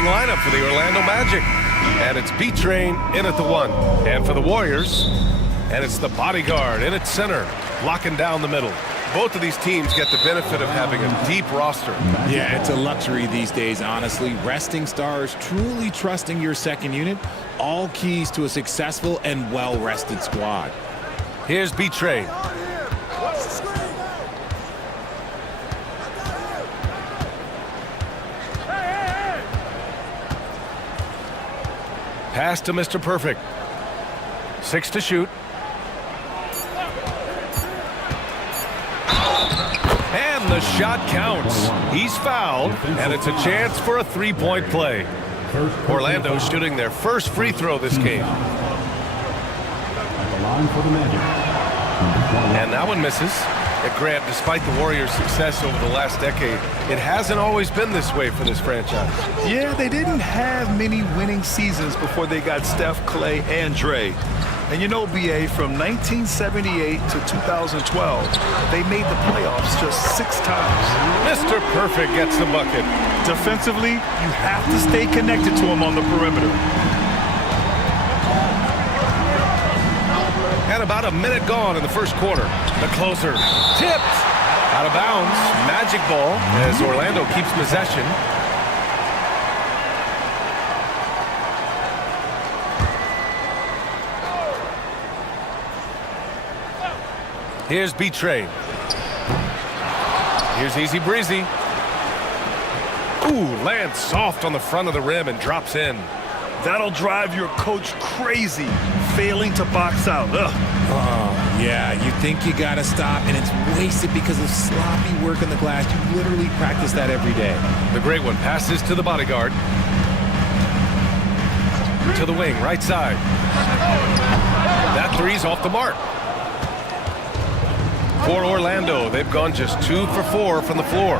starting lineup for the Orlando Magic. And it's B-Train in at the 1. And for the Warriors, and it's the bodyguard in at center, locking down the middle. Both of these teams get the benefit of having a deep roster. Yeah, it's a luxury these days, honestly. Resting stars, truly trusting your second unit, all keys to a successful and well-rested squad. Here's B-Train. Pass to Mr. Perfect. 6 to shoot. And the shot counts. He's fouled, and it's a chance for a three-point play. Orlando shooting their first free throw this game. And that one misses. And Grant, despite the Warriors' success over the last decade, it hasn't always been this way for this franchise. Yeah, they didn't have many winning seasons before they got Steph, Clay, and Dre. And you know, BA, from 1978 to 2012, they made the playoffs just 6 times. Mr. Perfect gets the bucket. Defensively, you have to stay connected to him on the perimeter. And about a minute gone in the first quarter. The closer tipped out of bounds. Magic ball as Orlando keeps possession. Here's B-Train. Here's Easy Breezy. Ooh, lands soft on the front of the rim and drops in. That'll drive your coach crazy, failing to box out. Ugh. Oh, yeah, you think you gotta stop, and it's wasted because of sloppy work on the glass. You literally practice that every day. The great one passes to the bodyguard. To the wing, right side. That three's off the mark. For Orlando, they've gone just 2 for 4 from the floor.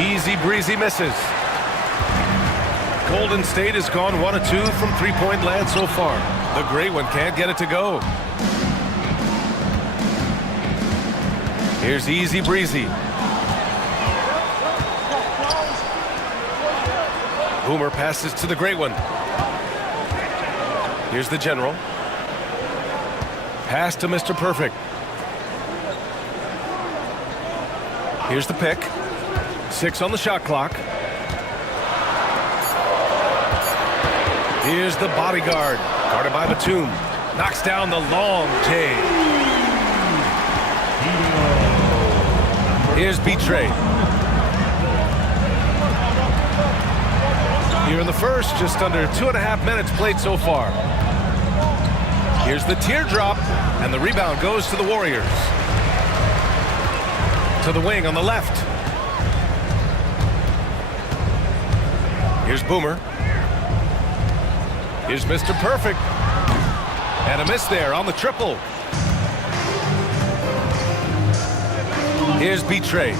Easy Breezy misses. Golden State has gone 1 of 2 from three-point land so far. The great one can't get it to go. Here's Easy Breezy. Boomer passes to the great one. Here's the general. Pass to Mr. Perfect. Here's the pick. 6 on the shot clock. Here's the bodyguard, guarded by Batum. Knocks down the long J. Here's B-Train. Here in the first, just under 2.5 minutes played so far. Here's the teardrop, and the rebound goes to the Warriors. To the wing on the left. Here's Boomer. Here's Mr. Perfect. And a miss there on the triple. Here's B-Train.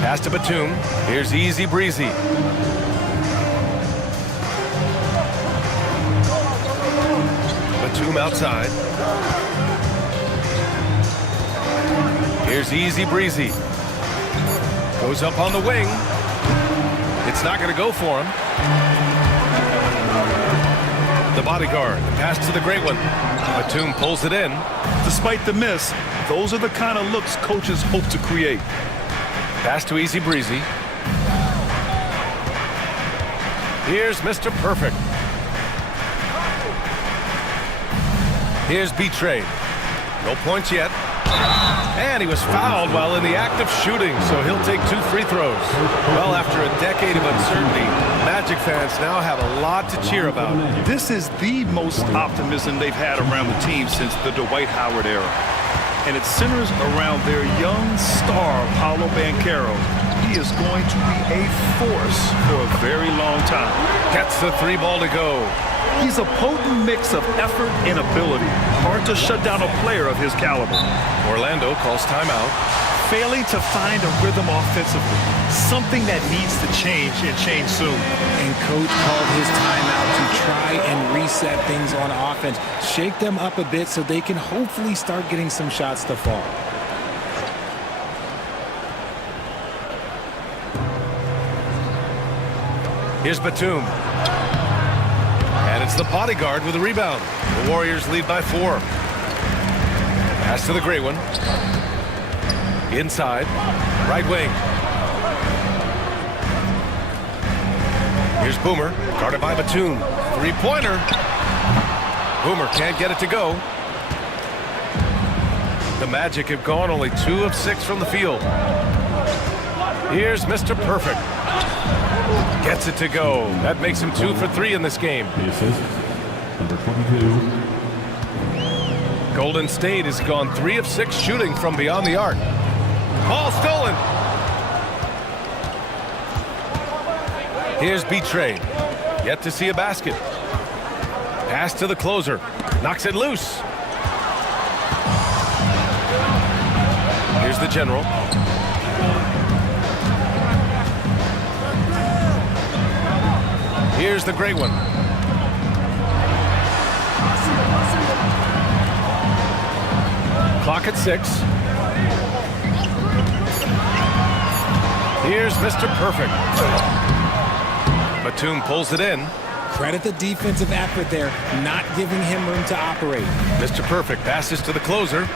Pass to Batum. Here's Easy Breezy. Batum outside. Here's Easy Breezy. Goes up on the wing. It's not going to go for him. The bodyguard, pass to the great one. Batum pulls it in. Despite the miss, those are the kind of looks coaches hope to create. Pass to Easy Breezy. Here's Mr. Perfect. Here's B-Train. No points yet. And he was fouled while in the act of shooting, so he'll take 2 free throws. Well, after a decade of uncertainty, Magic fans now have a lot to cheer about. This is the most optimism they've had around the team since the Dwight Howard era. And it centers around their young star, Paolo Banchero. He is going to be a force for a very long time. Gets the 3 ball to go. He's a potent mix of effort and ability. Hard to shut down a player of his caliber. Orlando calls timeout. Failing to find a rhythm offensively. Something that needs to change and change soon. And coach called his timeout to try and reset things on offense. Shake them up a bit so they can hopefully start getting some shots to fall. Here's Batum. And it's the bodyguard with a rebound. The Warriors lead by 4. Pass to the great one. Inside. Right wing. Here's Boomer. Guarded by Batum. Three-pointer. Boomer can't get it to go. The Magic have gone only 2 of 6 from the field. Here's Mr. Perfect. Gets it to go. That makes him 2 for 3 in this game. The assist, number 22. Golden State has gone 3 of 6 shooting from beyond the arc. Ball stolen. Here's B-Trade. Yet to see a basket. Pass to the closer. Knocks it loose. Here's the general. Here's the great one. Clock at 6. Here's Mr. Perfect. Batum pulls it in. Credit the defensive effort there, not giving him room to operate. Mr. Perfect passes to the closer.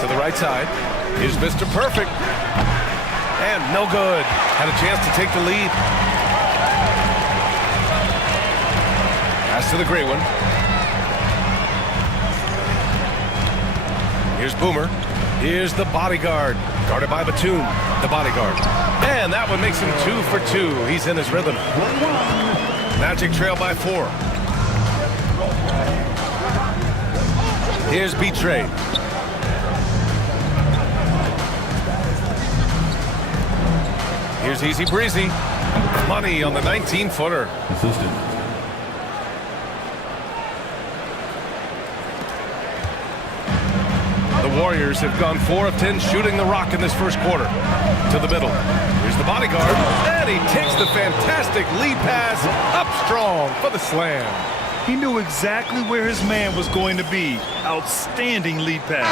To the right side. Here's Mr. Perfect. And no good. Had a chance to take the lead. Pass to the great one. Here's Boomer. Here's the bodyguard. Guarded by Batum. The bodyguard. And that one makes him 2 for 2. He's in his rhythm. Magic trail by 4. Here's B-Trade. Here's Easy Breezy. Money on the 19-footer. Assistant. The Warriors have gone 4 of 10 shooting the rock in this first quarter. To the middle. Here's the bodyguard. And he takes the fantastic lead pass up strong for the slam. He knew exactly where his man was going to be. Outstanding lead pass.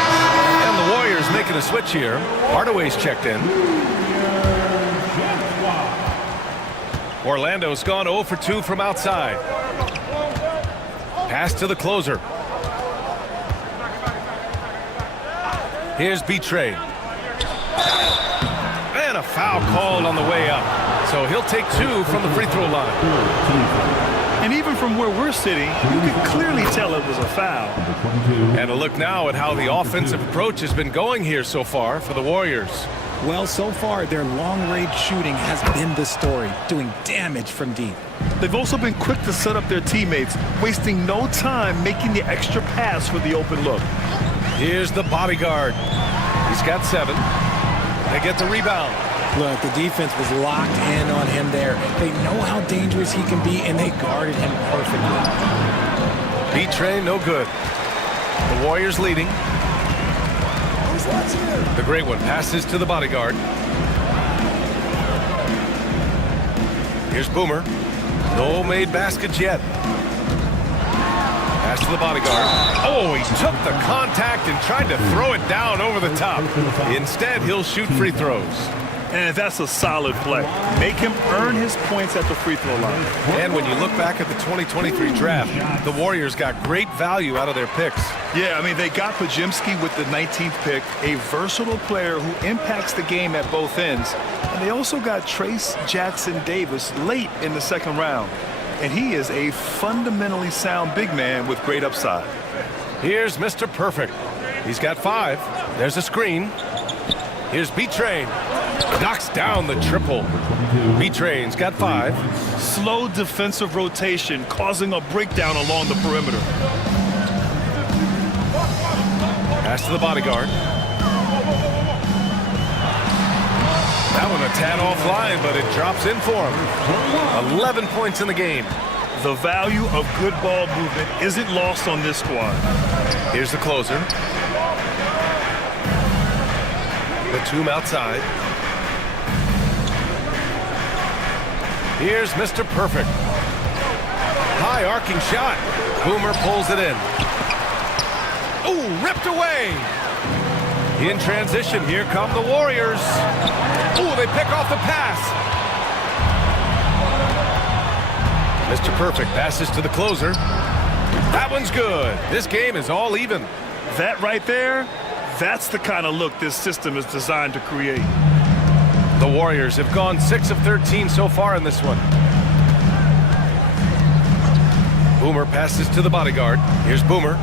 And the Warriors making a switch here. Hardaway's checked in. Orlando's gone 0 for 2 from outside. Pass to the closer. Here's B-Trade. And a foul called on the way up. So he'll take 2 from the free throw line. And even from where we're sitting, you can clearly tell it was a foul. And a look now at how the offensive approach has been going here so far for the Warriors. Well, so far, their long-range shooting has been the story, doing damage from deep. They've also been quick to set up their teammates, wasting no time making the extra pass for the open look. Here's the bodyguard. He's got 7. They get the rebound. Look, the defense was locked in on him there. They know how dangerous he can be, and they guarded him perfectly. B-Train, no good. The Warriors leading. The great one passes to the bodyguard. Here's Boomer. No made baskets yet. Pass to the bodyguard. Oh, he took the contact and tried to throw it down over the top. Instead, he'll shoot free throws. And that's a solid play. Make him earn his points at the free throw line. And when you look back at the 2023 draft, the Warriors got great value out of their picks. Yeah, I mean, they got Pajimski with the 19th pick, a versatile player who impacts the game at both ends. And they also got Trace Jackson Davis late in the second round. And he is a fundamentally sound big man with great upside. Here's Mr. Perfect. He's got 5. There's a screen. Here's B-Train. Knocks down the triple. B-Train's got 5. Slow defensive rotation causing a breakdown along the perimeter. Pass to the bodyguard. That one a tad offline, but it drops in for him. 11 points in the game. The value of good ball movement isn't lost on this squad. Here's the closer. Batum outside. Here's Mr. Perfect. High arcing shot. Boomer pulls it in. Ooh, ripped away. In transition, here come the Warriors. Oh, they pick off the pass. Mr. Perfect passes to the closer. That one's good. This game is all even. That right there, that's the kind of look this system is designed to create. The Warriors have gone 6 of 13 so far in this one. Boomer passes to the bodyguard. Here's Boomer.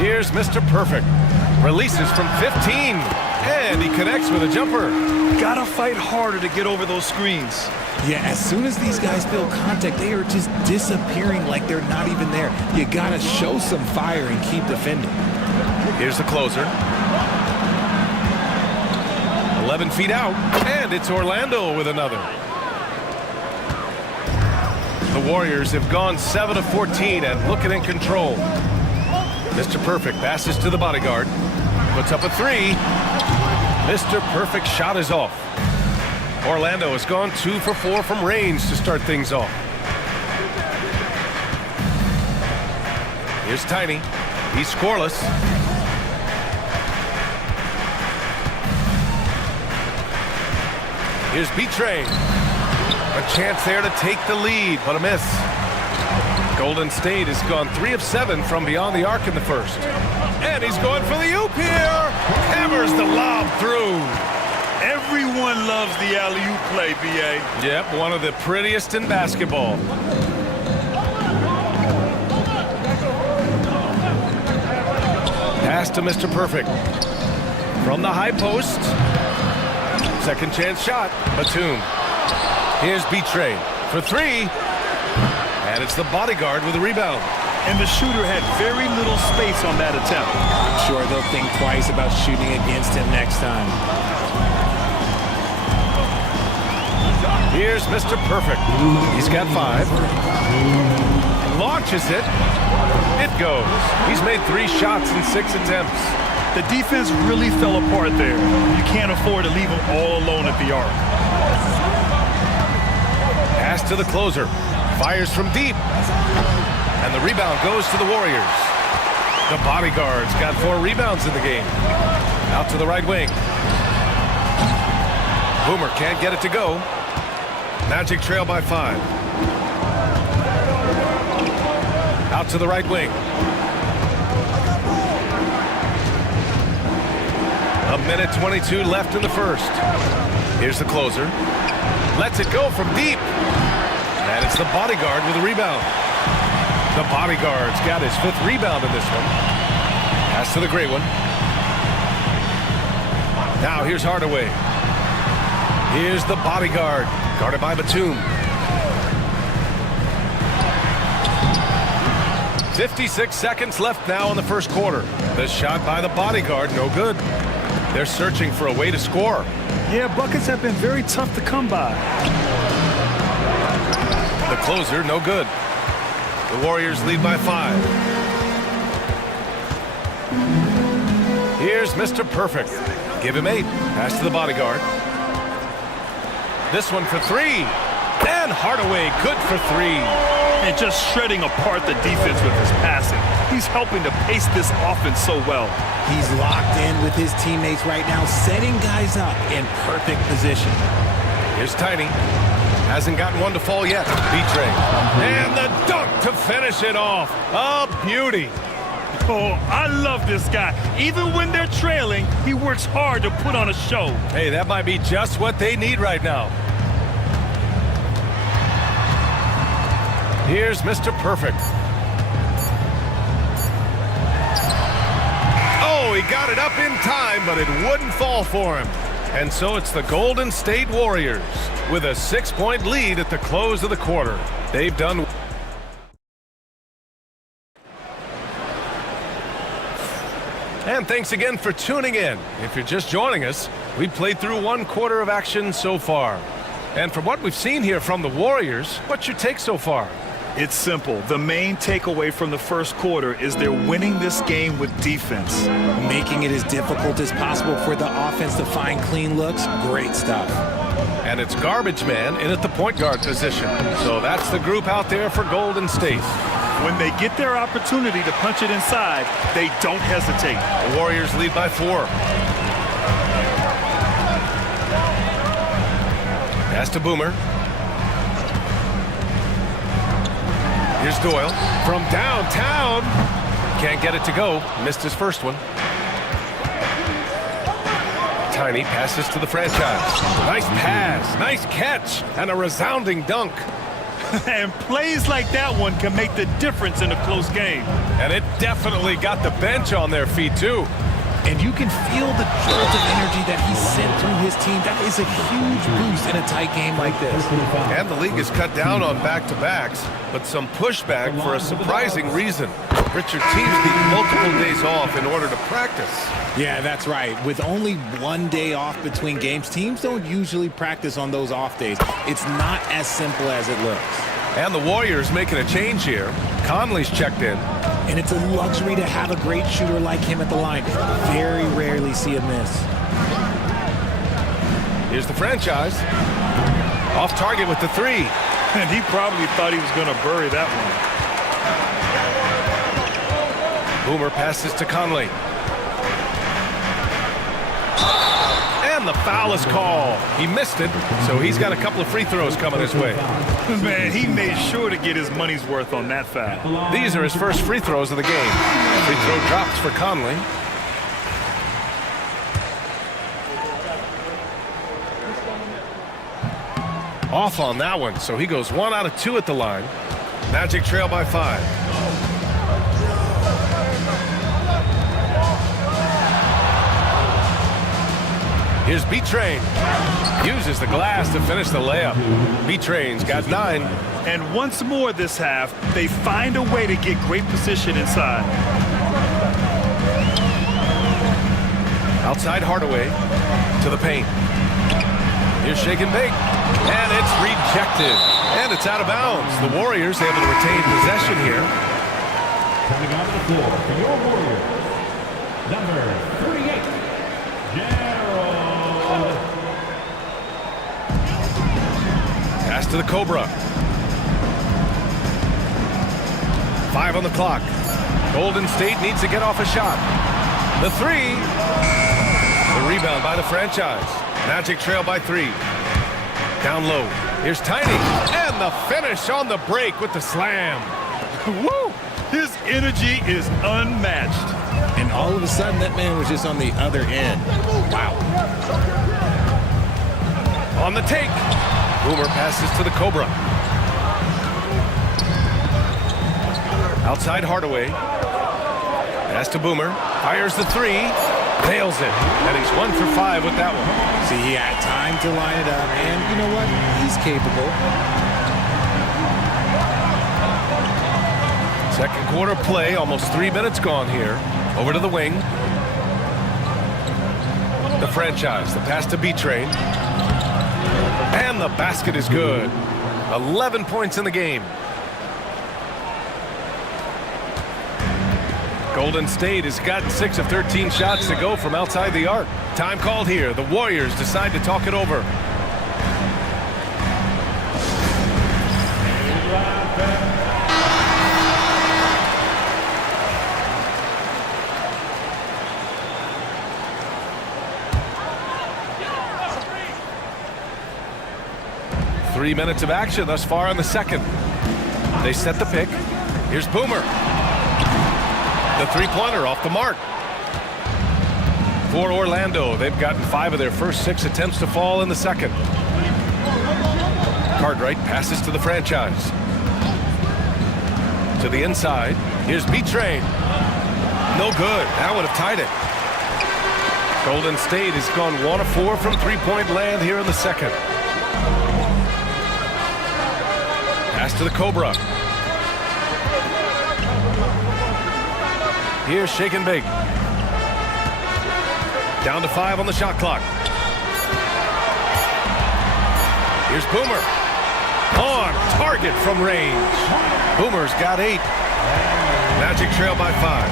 Here's Mr. Perfect. Releases from 15. And he connects with a jumper. Gotta fight harder to get over those screens. Yeah, as soon as these guys feel contact, they are just disappearing like they're not even there. You gotta show some fire and keep defending. Here's the closer. 11 feet out. And it's Orlando with another. The Warriors have gone 7 of 14 and looking in control. Mr. Perfect passes to the bodyguard. Puts up a 3. Mr. Perfect shot is off. Orlando has gone 2 for 4 from range to start things off. Here's Tiny. He's scoreless. Here's B-Train. A chance there to take the lead, but a miss. Golden State has gone 3 of 7 from beyond the arc in the first. And he's going for the oop here. Hammers the lob through. Everyone loves the alley-oop play, B.A. Yep, one of the prettiest in basketball. Pass to Mr. Perfect. From the high post. Second chance shot. Batum. Here's B-Train for 3. And it's the bodyguard with a rebound. And the shooter had very little space on that attempt. I'm sure they'll think twice about shooting against him next time. Here's Mr. Perfect. He's got 5. Launches it. It goes. He's made 3 shots in 6 attempts. The defense really fell apart there. You can't afford to leave them all alone at the arc. Pass to the closer. Fires from deep. And the rebound goes to the Warriors. The bodyguard's got 4 rebounds in the game. Out to the right wing. Boomer can't get it to go. Magic trail by 5. Out to the right wing. A minute 22 left in the first. Here's the closer. Lets it go from deep. And it's the bodyguard with a rebound. The bodyguard's got his 5th rebound in this one. Pass to the gray one. Now here's Hardaway. Here's the bodyguard, guarded by Batum. 56 seconds left now in the first quarter. The shot by the bodyguard, no good. They're searching for a way to score. Yeah, buckets have been very tough to come by. The closer, no good. The Warriors lead by 5. Here's Mr. Perfect. Give him 8. Pass to the bodyguard. This one for 3. And Hardaway, good for 3. And just shredding apart the defense with his passing. He's helping to pace this offense so well. He's locked in with his teammates right now, setting guys up in perfect position. Here's Tiny. Hasn't gotten one to fall yet. B-Train. And the dunk to finish it off. A beauty. Oh, I love this guy. Even when they're trailing, he works hard to put on a show. Hey, that might be just what they need right now. Here's Mr. Perfect. Oh, he got it up in time, but it wouldn't fall for him. And so it's the Golden State Warriors with a 6-point lead at the close of the quarter. They've done. And thanks again for tuning in. If you're just joining us, we've played through 1 quarter of action so far. And from what we've seen here from the Warriors, what's your take so far? It's simple. The main takeaway from the first quarter is they're winning this game with defense. Making it as difficult as possible for the offense to find clean looks. Great stuff. And it's garbage man in at the point guard position. So that's the group out there for Golden State. When they get their opportunity to punch it inside, they don't hesitate. The Warriors lead by 4. Pass to Boomer. Here's Doyle from downtown. Can't get it to go. Missed his first one. Tiny passes to the franchise. Nice pass, nice catch, and a resounding dunk. And plays like that one can make the difference in a close game. And it definitely got the bench on their feet, too. And you can feel the jolt of energy that he sent through his team. That is a huge boost in a tight game like this. And the league has cut down on back-to-backs, but some pushback for a surprising reason. Richard, teams need multiple days off in order to practice. Yeah, that's right. With only one day off between games, teams don't usually practice on those off days. It's not as simple as it looks. And the Warriors making a change here. Conley's checked in. And it's a luxury to have a great shooter like him at the line. Very rarely see a miss. Here's the franchise. Off target with the three. And he probably thought he was going to bury that one. Boomer passes to Conley. And the foul is called. He missed it, so he's got a couple of free throws coming his way. Man, he made sure to get his money's worth on that foul. These are his first free throws of the game. Free throw drops for Conley. Off on that one, so he goes 1 out of 2 at the line. Magic trail by 5. Here's B-Train. Uses the glass to finish the layup. B-Train's got 9. And once more this half, they find a way to get great position inside. Outside Hardaway to the paint. Here's Shake and Bake. And it's rejected. And it's out of bounds. The Warriors able to retain possession here. Coming onto the floor for your Warriors, number 38, Gerald. Pass to the Cobra. 5 on the clock. Golden State needs to get off a shot. The 3. The rebound by the franchise. Magic trail by 3. Down low. Here's Tiny. And the finish on the break with the slam. Woo! His energy is unmatched. And all of a sudden, that man was just on the other end. Wow. On the take. Boomer passes to the Cobra. Outside Hardaway. Pass to Boomer. Fires the 3. Nails it. And he's 1 for 5 with that one. See, he had time to line it up. And you know what? He's capable. Second quarter play. Almost 3 minutes gone here. Over to the wing. The franchise. The pass to B-Train. And the basket is good. 11 points in the game. Golden State has gotten 6 of 13 shots to go from outside the arc. Time called here. The Warriors decide to talk it over. Three minutes of action thus far in the second. They set the pick. Here's Boomer. The three-pointer off the mark. For Orlando, they've gotten 5 of their first 6 attempts to fall in the second. Cartwright passes to the franchise. To the inside. Here's B-Train. No good. That would have tied it. Golden State has gone 1 of 4 from three-point land here in the second. Pass to the Cobra. Here's Shake and Bake. Down to 5 on the shot clock. Here's Boomer. On target from range. Boomer's got 8. Magic trail by 5.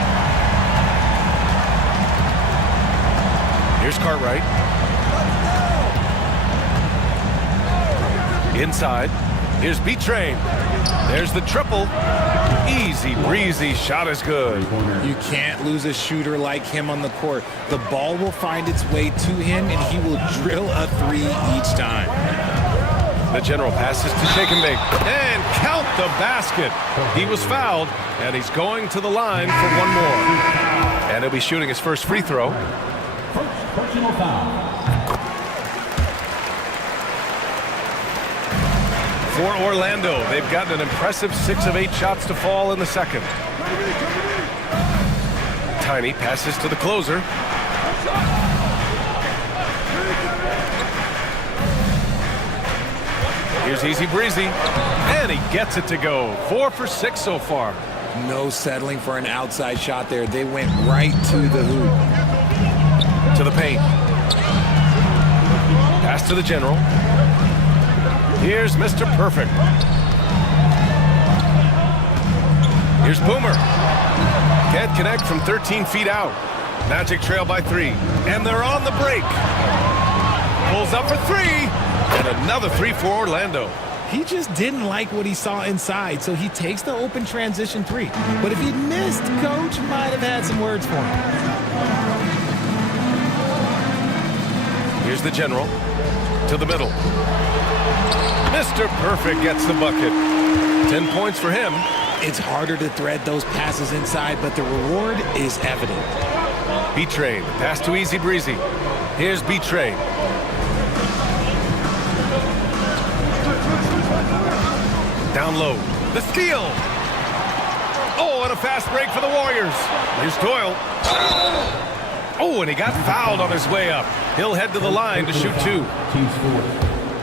Here's Cartwright. Inside. Here's B-Train. There's the triple. Easy breezy, shot is good. You can't lose a shooter like him on the court. The ball will find its way to him, and he will drill a three each time. The general passes to shake and bake. And count the basket. He was fouled, and he's going to the line for one more. And he'll be shooting his first free throw. First personal foul. For Orlando, they've gotten an impressive 6 of 8 shots to fall in the second. Tiny passes to the closer. Here's Easy Breezy, and he gets it to go. 4 for 6 so far. No settling for an outside shot there. They went right to the hoop. To the paint. Pass to the general. Here's Mr. Perfect. Here's Boomer. Can't connect from 13 feet out. Magic trail by 3. And they're on the break. Pulls up for 3. And another 3 for Orlando. He just didn't like what he saw inside, so he takes the open transition 3. But if he missed, Coach might have had some words for him. Here's the general. To the middle. Mr. Perfect gets the bucket. 10 points for him. It's harder to thread those passes inside, but the reward is evident. B-Train. Pass to Easy Breezy. Here's B-Train. Down low. The steal. Oh, and a fast break for the Warriors. Here's Doyle. Oh, and he got fouled on his way up. He'll head to the line to shoot 2. Team score.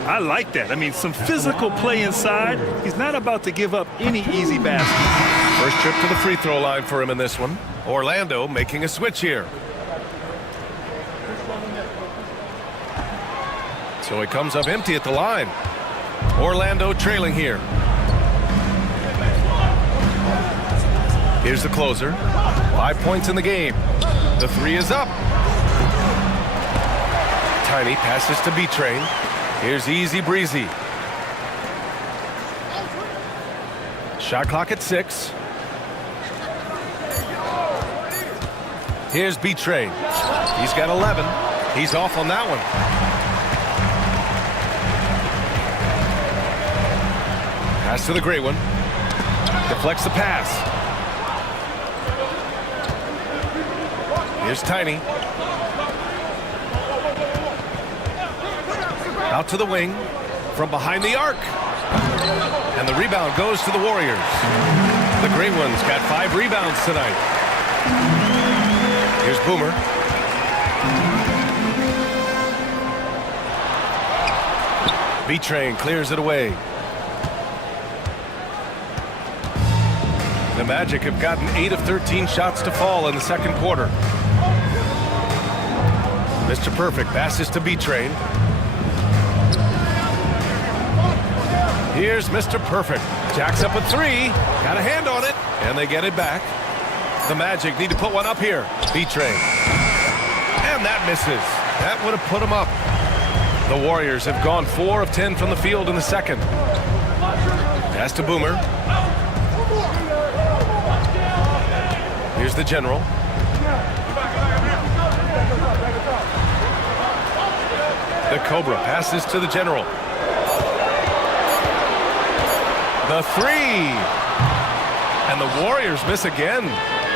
I like that. I mean, some physical play inside. He's not about to give up any easy baskets. First trip to the free throw line for him in this one. Orlando making a switch here. So he comes up empty at the line. Orlando trailing here. Here's the closer. 5 points in the game. The 3 is up. Tiny passes to B-Train. Here's Easy Breezy. Shot clock at 6. Here's B-Train. He's got 11. He's off on that one. Pass to the gray one. Deflects the pass. Here's Tiny. Out to the wing. From behind the arc. And the rebound goes to the Warriors. The gray one's got 5 rebounds tonight. Here's Boomer. B-Train clears it away. The Magic have gotten 8 of 13 shots to fall in the second quarter. Mr. Perfect passes to B-Train. Here's Mr. Perfect. Jacks up a 3. Got a hand on it. And they get it back. The Magic need to put one up here. B-Train. And that misses. That would have put them up. The Warriors have gone 4 of 10 from the field in the second. Pass to Boomer. Here's the general. The Cobra passes to the general. The 3. And the Warriors miss again.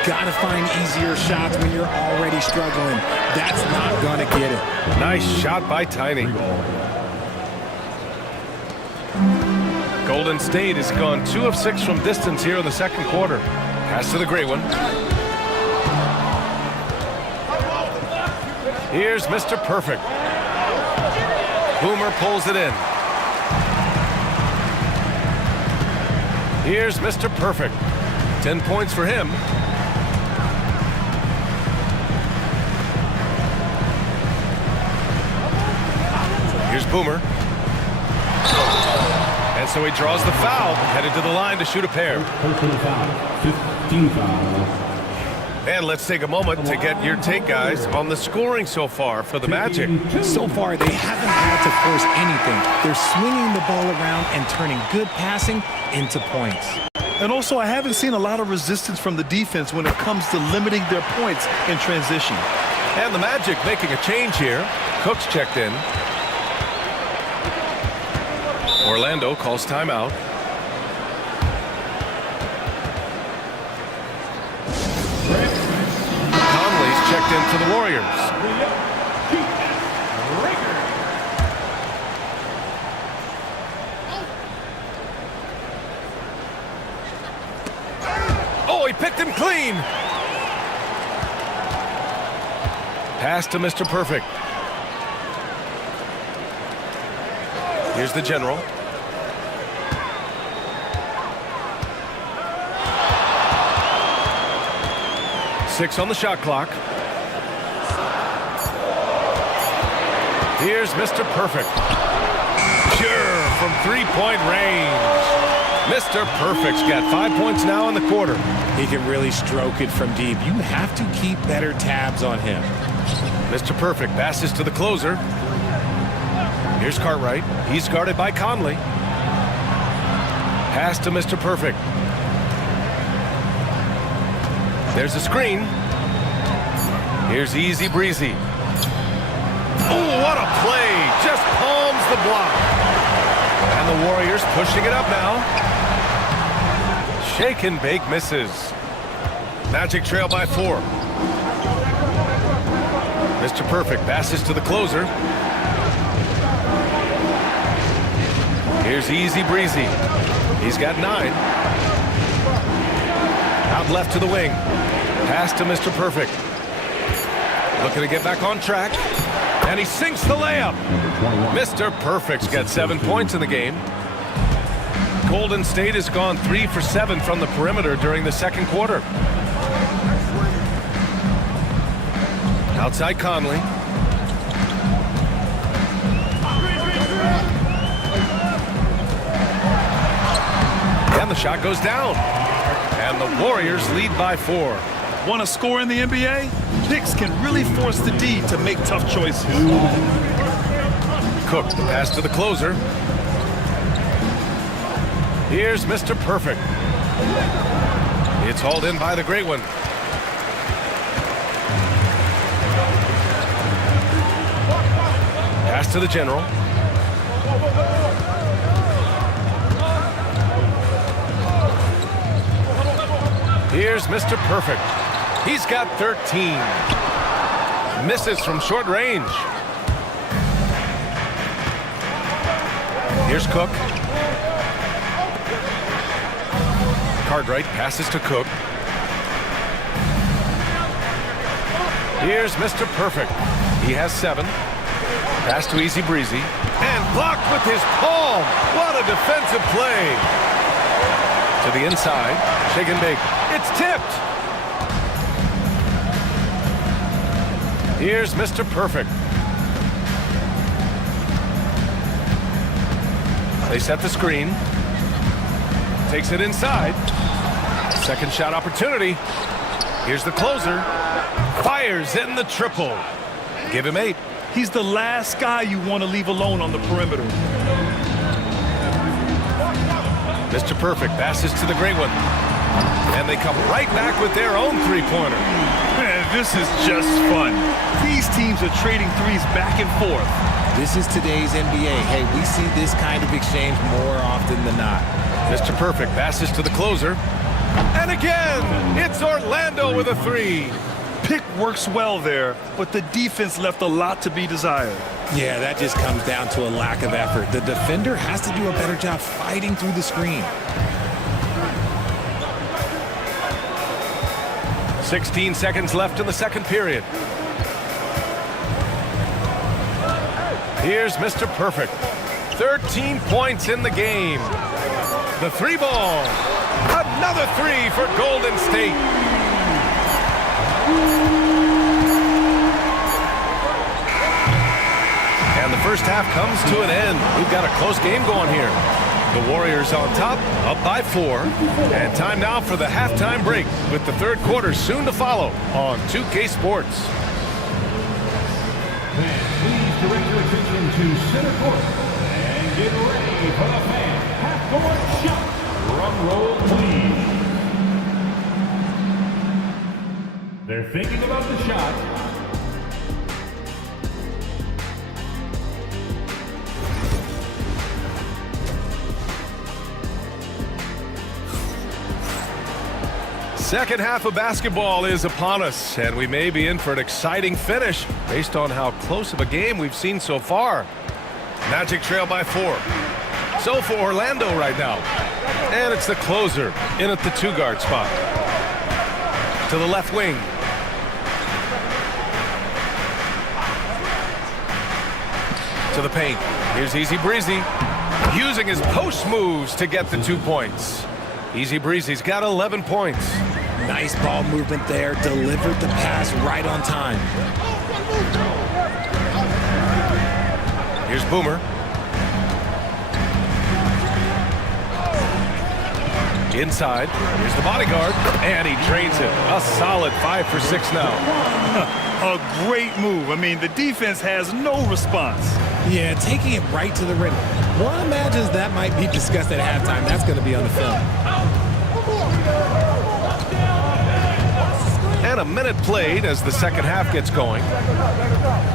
Gotta find easier shots when you're already struggling. That's not gonna get it. Nice shot by Tiny. Golden State has gone 2 of 6 from distance here in the second quarter. Pass to the gray one. Here's Mr. Perfect. Boomer pulls it in. Here's Mr. Perfect. 10 points for him. Here's Boomer. And so he draws the foul, headed to the line to shoot a pair. Personal foul. 15 fouls. And let's take a moment to get your take, guys, on the scoring so far for the Magic. So far, they haven't had to force anything. They're swinging the ball around and turning good passing into points. And also, I haven't seen a lot of resistance from the defense when it comes to limiting their points in transition. And the Magic making a change here. Cook's checked in. Orlando calls timeout. Conley's checked in for the Warriors. Oh, he picked him clean. Pass to Mr. Perfect. Here's the general. Six on the shot clock. Here's Mr. Perfect. Pure from three-point range. Mr. Perfect's got 5 points now in the quarter. He can really stroke it from deep. You have to keep better tabs on him. Mr. Perfect passes to the closer. Here's Cartwright. He's guarded by Conley. Pass to Mr. Perfect. There's a screen. Here's Easy Breezy. Oh, what a play. Just palms the block. And the Warriors pushing it up now. Shake and bake misses. Magic trail by 4. Mr. Perfect passes to the closer. Here's Easy Breezy. He's got 9. Out left to the wing. Pass to Mr. Perfect. Looking to get back on track. And he sinks the layup. Mr. Perfect's got 7 points in the game. Golden State has gone 3 for 7 from the perimeter during the second quarter. Outside Conley. And the shot goes down. And the Warriors lead by 4. Want to score in the NBA? Picks can really force the D to make tough choices. Cook, the pass to the closer. Here's Mr. Perfect. It's hauled in by the great one. Pass to the general. Here's Mr. Perfect. He's got 13. Misses from short range. Here's Cook. Cartwright passes to Cook. Here's Mr. Perfect. He has 7. Pass to Easy Breezy. And blocked with his palm. What a defensive play. To the inside. Shake and bake. It's tipped. Here's Mr. Perfect. They set the screen. Takes it inside. Second shot opportunity. Here's the closer. Fires in the triple. Give him 8. He's the last guy you want to leave alone on the perimeter. Mr. Perfect passes to the great one. And they come right back with their own three-pointer. Man, this is just fun. These teams are trading threes back and forth. This is today's NBA. Hey, we see this kind of exchange more often than not. Mr. Perfect passes to the closer. And again, it's Orlando with a 3. Pick works well there, but the defense left a lot to be desired. Yeah, that just comes down to a lack of effort. The defender has to do a better job fighting through the screen. 16 seconds left in the second period. Here's Mr. Perfect. 13 points in the game. The 3 ball. Another 3 for Golden State. And the first half comes to an end. We've got a close game going here. The Warriors on top, up by 4. And time now for the halftime break with the third quarter soon to follow on 2K Sports. Please direct your attention to center court and get ready for the fan half-court shot from Drum roll, please. They're thinking about the shot. Second half of basketball is upon us, and we may be in for an exciting finish based on how close of a game we've seen so far. Magic trail by 4. So for Orlando right now. And it's the closer in at the 2-guard spot. To the left wing. To the paint. Here's Easy Breezy. Using his post moves to get the 2 points. Easy Breezy's got 11 points. Nice ball movement there. Delivered the pass right on time. Here's Boomer. Inside. Here's the bodyguard. And he drains it. A solid 5 for 6 now. A great move. I mean, the defense has no response. Yeah, taking it right to the rim. One imagines that might be discussed at halftime. That's going to be on the film. And a minute played as the second half gets going.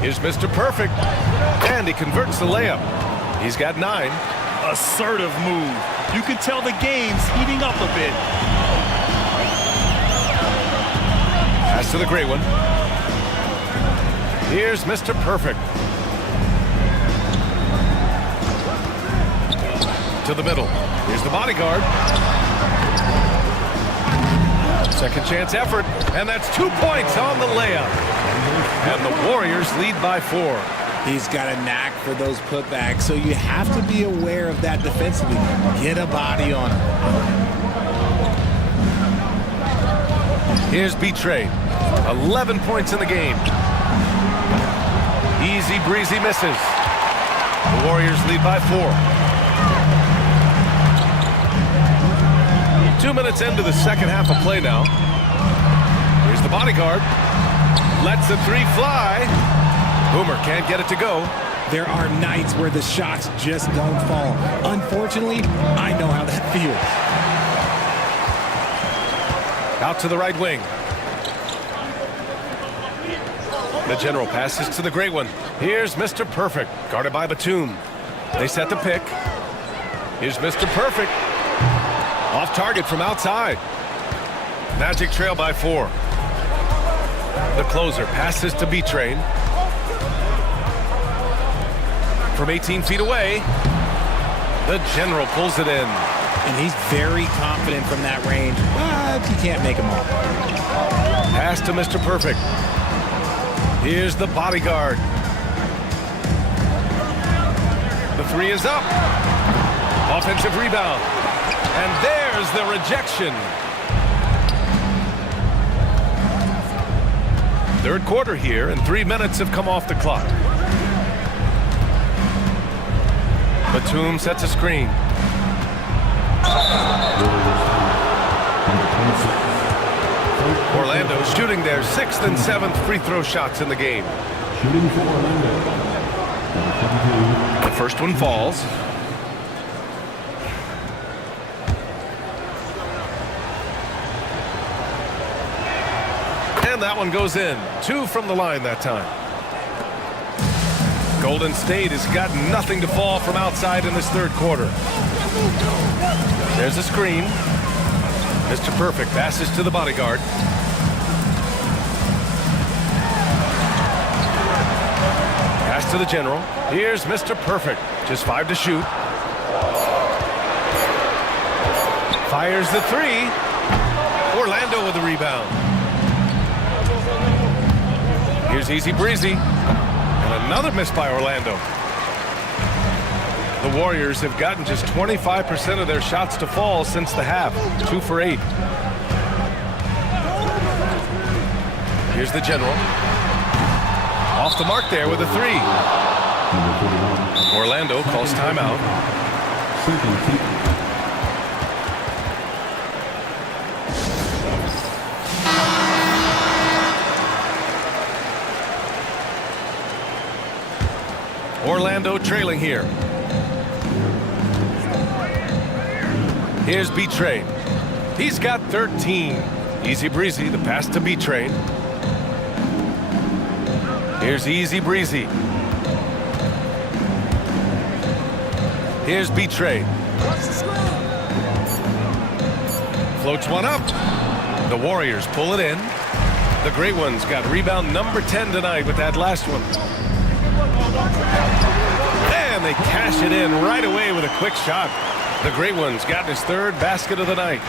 Here's Mr. Perfect. And he converts the layup. He's got 9. Assertive move. You can tell the game's heating up a bit. Pass to the gray one. Here's Mr. Perfect. To the middle. Here's the bodyguard. Second chance effort. And that's 2 points on the layup. And the Warriors lead by 4. He's got a knack for those putbacks, so you have to be aware of that defensively. Get a body on him. Here's B-Trade. 11 points in the game. Easy Breezy misses. The Warriors lead by 4. 2 minutes into the second half of play now. Here's the bodyguard. Lets the 3 fly. Boomer can't get it to go. There are nights where the shots just don't fall. Unfortunately, I know how that feels. Out to the right wing. The general passes to the great one. Here's Mr. Perfect, guarded by Batum. They set the pick. Here's Mr. Perfect. Off target from outside. Magic trail by 4. The closer passes to B-Train. From 18 feet away, the general pulls it in. And he's very confident from that range, but he can't make them all. Pass to Mr. Perfect. Here's the bodyguard. The 3 is up. Offensive rebound. And there's the rejection. Third quarter here, and 3 minutes have come off the clock. Batum sets a screen. Orlando shooting their 6th and 7th free throw shots in the game. Shooting for Orlando. The first one falls. And that one goes in. 2 from the line that time. Golden State has got nothing to fall from outside in this third quarter. There's a screen. Mr. Perfect passes to the bodyguard. Pass to the general. Here's Mr. Perfect. Just 5 to shoot. Fires the 3. Orlando with the rebound. Here's Easy Breezy. And another miss by Orlando. The Warriors have gotten just 25% of their shots to fall since the half. 2 for 8. Here's the general. Off the mark there with a 3. Orlando calls timeout. Orlando trailing here. Here's B-Train. He's got 13. Easy breezy, the pass to B-Train. Here's easy breezy. Here's B-Train. Floats one up. The Warriors pull it in. The Great Ones got rebound number 10 tonight with that last one. And they cash it in right away with a quick shot. The Great Ones got his third basket of the night.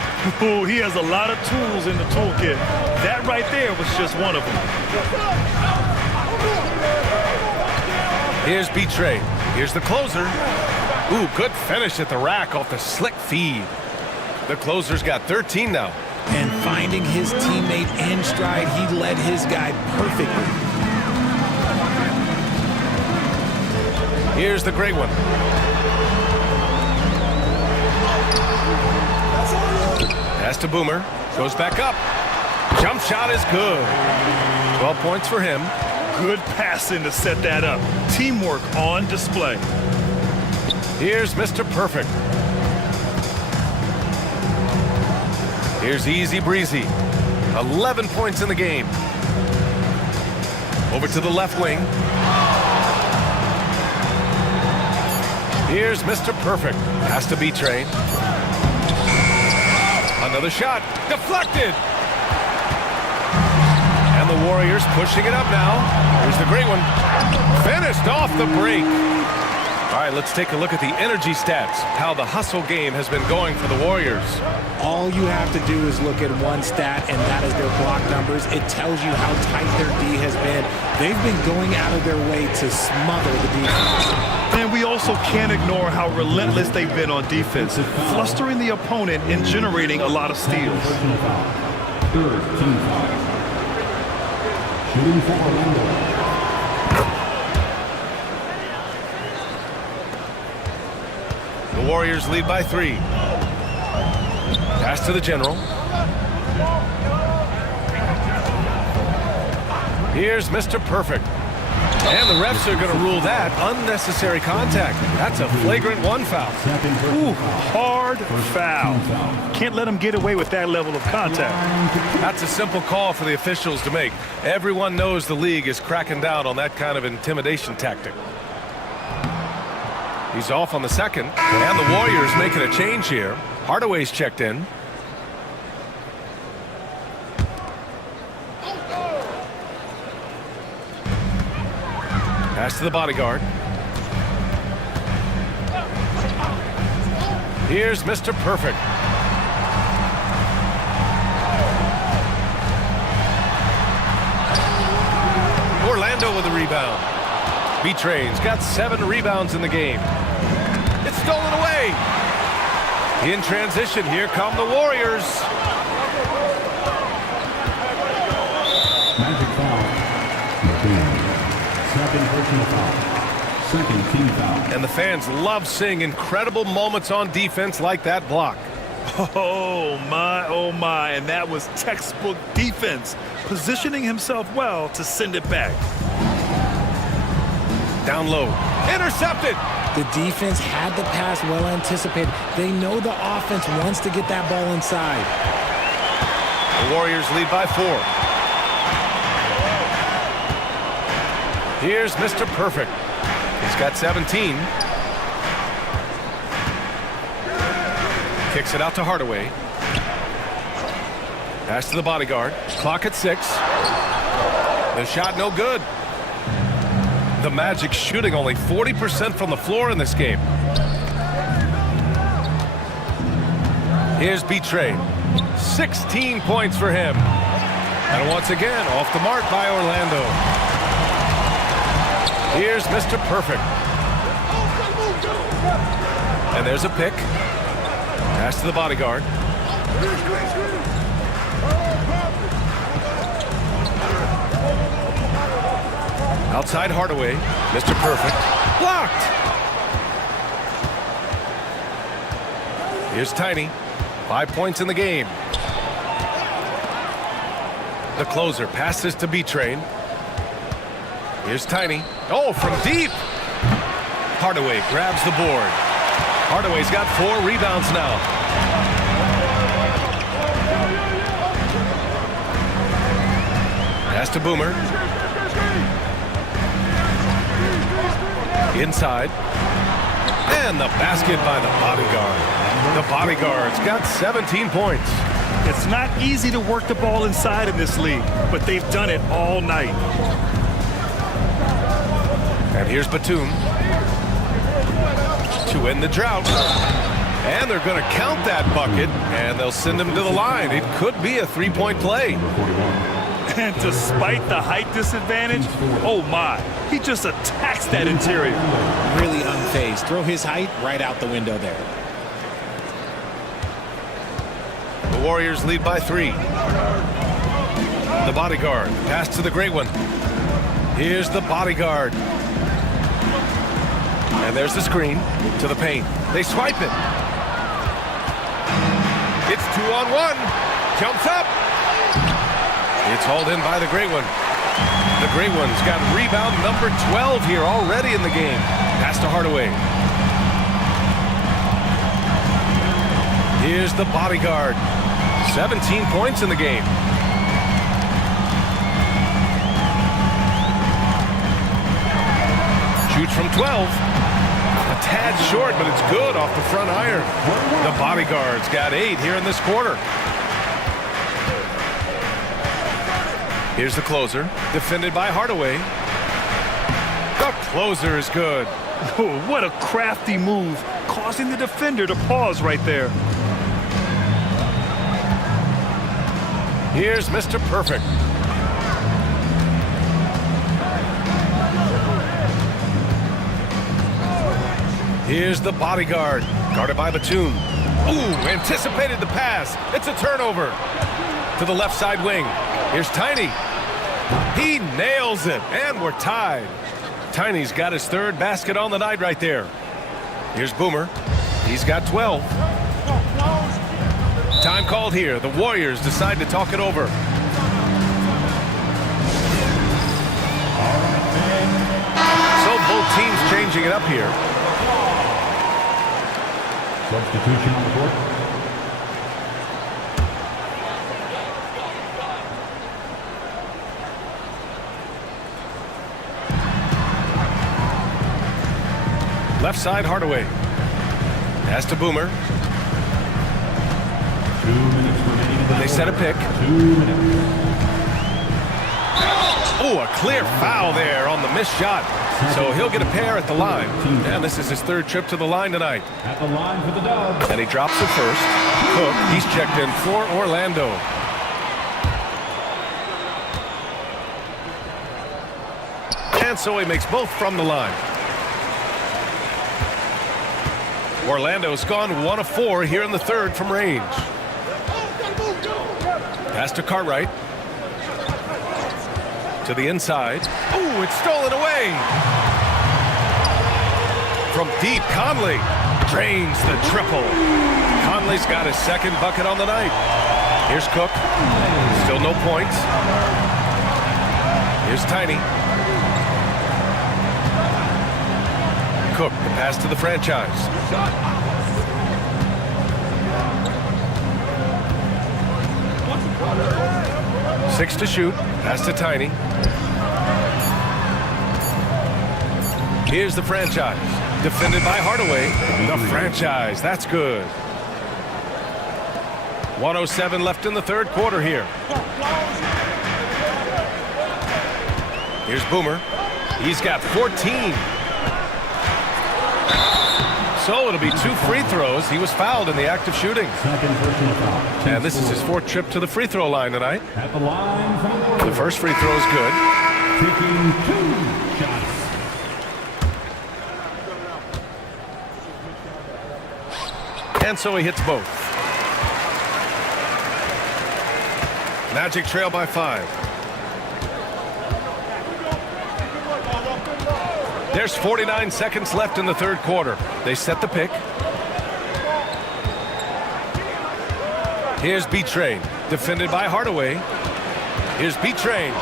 Ooh, he has a lot of tools in the toolkit. That right there was just one of them. Here's B-Train. Here's the closer. Ooh, good finish at the rack off the slick feed. The closer's got 13 now. And finding his teammate in stride, he led his guy perfectly. Here's the Great One. Pass to Boomer. Goes back up. Jump shot is good. 12 points for him. Good passing to set that up. Teamwork on display. Here's Mr. Perfect. Here's easy breezy. 11 points in the game. Over to the left wing. Here's Mr. Perfect. Has to be Train. Another shot. Deflected. And the Warriors pushing it up now. Here's the Great One. Finished off the break. All right, let's take a look at the energy stats. How the hustle game has been going for the Warriors. All you have to do is look at one stat, and that is their block numbers. It tells you how tight their D has been. They've been going out of their way to smother the defense. And we also can't ignore how relentless they've been on defense, flustering the opponent and generating a lot of steals. Third team foul. Shooting for Orlando. The Warriors lead by 3. Pass to the general. Here's Mr. Perfect. And the refs are going to rule that unnecessary contact. That's a flagrant 1 foul. Ooh, hard foul. Can't let him get away with that level of contact. That's a simple call for the officials to make. Everyone knows the league is cracking down on that kind of intimidation tactic. He's off on the second, and the Warriors making a change here. Hardaway's checked in. Pass to the bodyguard. Here's Mr. Perfect. Orlando with a rebound. B-Train's got 7 rebounds in the game. It's stolen away. In transition, here come the Warriors. Magic foul. Second personal foul. Second team foul. And the fans love seeing incredible moments on defense like that block. Oh my, and that was textbook defense, positioning himself well to send it back. Down low. Intercepted. The defense had the pass well anticipated. They know the offense wants to get that ball inside. The Warriors lead by 4. Here's Mr. Perfect. He's got 17. Kicks it out to Hardaway. Pass to the bodyguard. Clock at 6. The shot no good. The Magic shooting only 40% from the floor in this game. Here's B-Train. 16 points for him. And once again, off the mark by Orlando. Here's Mr. Perfect. And there's a pick. Pass to the bodyguard. Outside Hardaway. Mr. Perfect. Blocked. Here's Tiny. 5 points in the game. The closer passes to B-Train. Here's Tiny. Oh, from deep. Hardaway grabs the board. Hardaway's got 4 rebounds now. Pass to Boomer. Inside. And the basket by the bodyguard. The bodyguard's got 17 points. It's not easy to work the ball inside in this league, but they've done it all night. And here's Batum to end the drought. And they're going to count that bucket, and they'll send him to the line. It could be a three-point play. And despite the height disadvantage, oh my, he just attacks that interior. Really unfazed. Throw his height right out the window there. The Warriors lead by 3. The bodyguard, pass to the great one. Here's the bodyguard. And there's the screen to the paint. They swipe it. It's 2-on-1. Jumps up. It's hauled in by the great one. The great one's got rebound number 12 here already in the game. Pass to Hardaway. Here's the bodyguard. 17 points in the game. Shoots from 12. A tad short, but it's good off the front iron. The bodyguard's got 8 here in this quarter. Here's the closer, defended by Hardaway. The closer is good. Oh, what a crafty move, causing the defender to pause right there. Here's Mr. Perfect. Here's the bodyguard, guarded by Batum. Ooh, anticipated the pass. It's a turnover. To the left side wing. Here's Tiny. He nails it, and we're tied. Tiny's got his 3rd basket on the night right there. Here's Boomer. He's got 12. Time called here. The Warriors decide to talk it over. So both teams changing it up here. Substitution on the court. Left side, Hardaway. Pass to Boomer. 2 minutes remaining in the They set a pick. 2 minutes. Oh, a clear foul there on the missed shot. So he'll get a pair at the line. And this is his 3rd trip to the line tonight. At the line for the dub. And he drops it first. Cook, he's checked in for Orlando. And so he makes both from the line. Orlando's gone 1 of 4 here in the 3rd from range. Pass to Cartwright. To the inside. Ooh, it's stolen away. From deep, Conley drains the triple. Conley's got his 2nd bucket on the night. Here's Cook. Still no points. Here's Tiny. Cook, the pass to the franchise. Six to shoot. Pass to Tiny. Here's the franchise. Defended by Hardaway. The franchise. That's good. 1:07 left in the 3rd quarter here. Here's Boomer. He's got 14. So it'll be 2 free throws. He was fouled in the act of shooting. Second personal foul. And this is his 4th trip to the free throw line tonight. At the line for the Warriors. The first free throw is good. Taking 2 shots. And so he hits both. Magic trail by 5. There's 49 seconds left in the 3rd quarter. They set the pick. Here's B-Train, defended by Hardaway. Here's B-Train.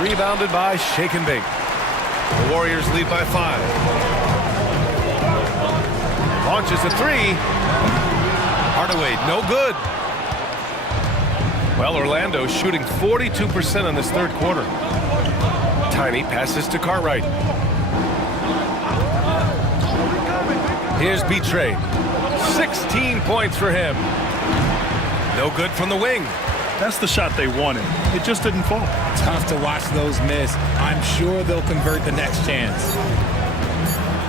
Rebounded by Shake and Bake. The Warriors lead by 5. Launches a 3. Hardaway, no good. Well, Orlando's shooting 42% in this third quarter. Tiny passes to Cartwright. Here's Betrayed. 16 points for him. No good from the wing. That's the shot they wanted. It just didn't fall. Tough to watch those miss. I'm sure they'll convert the next chance.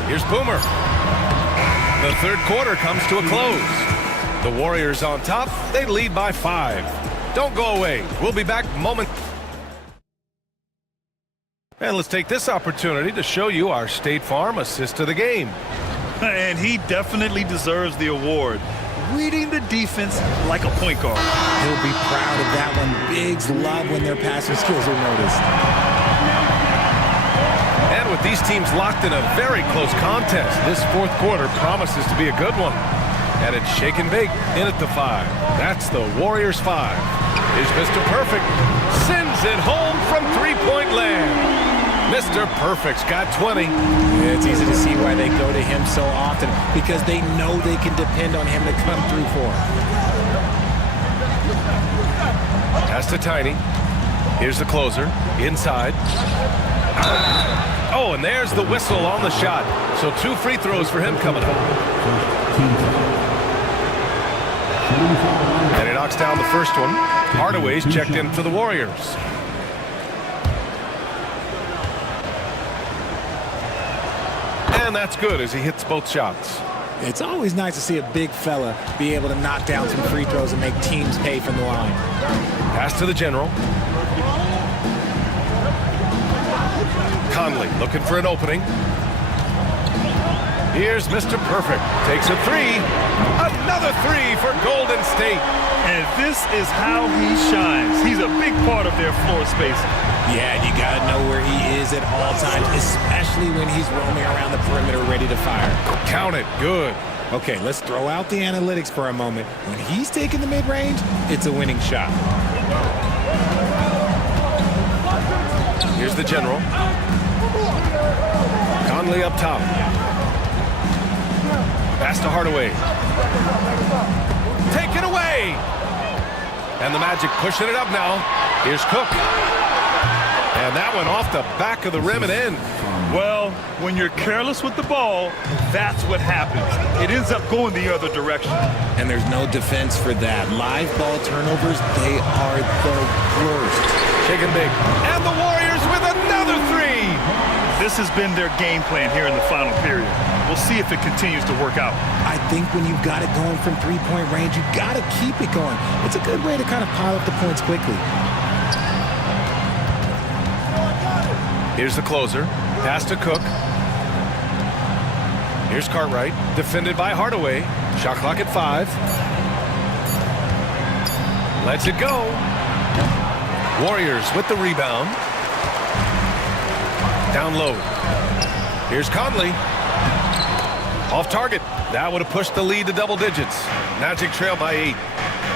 Here's Boomer. The third quarter comes to a close. The Warriors on top. They lead by 5. Don't go away. We'll be back moment. And let's take this opportunity to show you our State Farm assist of the game. And he definitely deserves the award. Reading the defense like a point guard. He'll be proud of that one. Bigs love when their passing skills are noticed. And with these teams locked in a very close contest, this fourth quarter promises to be a good one. And it's shake and bake in at the 5. That's the Warriors 5. Here's Mr. Perfect. Sends it home from three-point land. Mr. Perfect's got 20. It's easy to see why they go to him so often, because they know they can depend on him to come through for them. Pass to Tiny. Here's the closer. Inside. Oh, and there's the whistle on the shot. So 2 free throws for him coming up. And he knocks down the first one. Hardaway's checked in for the Warriors. And that's good as he hits both shots. It's always nice to see a big fella be able to knock down some free throws and make teams pay from the line. Pass to the general. Conley looking for an opening. Here's Mr. Perfect. Takes a 3. Another 3 for Golden State. And this is how he shines. He's a big part of their floor spacing. Yeah, you got to know where he is at all times, especially when he's roaming around the perimeter ready to fire. Count it. Good. Okay, let's throw out the analytics for a moment. When he's taking the mid-range, it's a winning shot. Here's the general. Conley up top. Pass to Hardaway. Take it away. And the Magic pushing it up now. Here's Cook. And that one off the back of the rim and in. Well, when you're careless with the ball, that's what happens. It ends up going the other direction. And there's no defense for that. Live ball turnovers, they are the worst. Shaking big. And the Warriors with another 3. This has been their game plan here in the final period. We'll see if it continues to work out. I think when you've got it going from three-point range, you've got to keep it going. It's a good way to kind of pile up the points quickly. Here's the closer. Pass to Cook. Here's Cartwright. Defended by Hardaway. Shot clock at 5. Lets it go. Warriors with the rebound. Down low. Here's Conley. Off target. That would have pushed the lead to double digits. Magic trail by 8.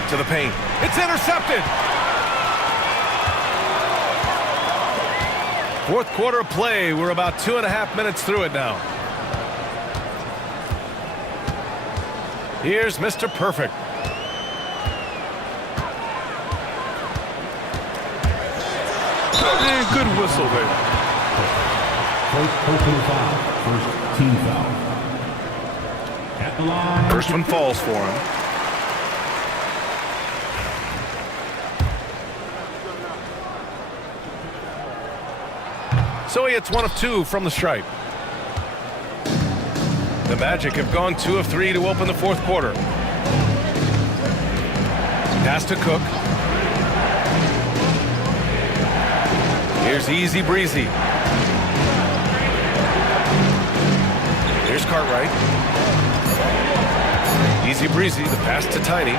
To the paint. It's intercepted. Fourth quarter of play. We're about 2.5 minutes through it now. Here's Mr. Perfect. And good whistle there. First personal foul. First team foul. At the line. First one falls for him. So he hits 1 of 2 from the stripe. The Magic have gone 2 of 3 to open the fourth quarter. Pass to Cook. Here's Easy Breezy. Here's Cartwright. Easy Breezy, the pass to Tiny.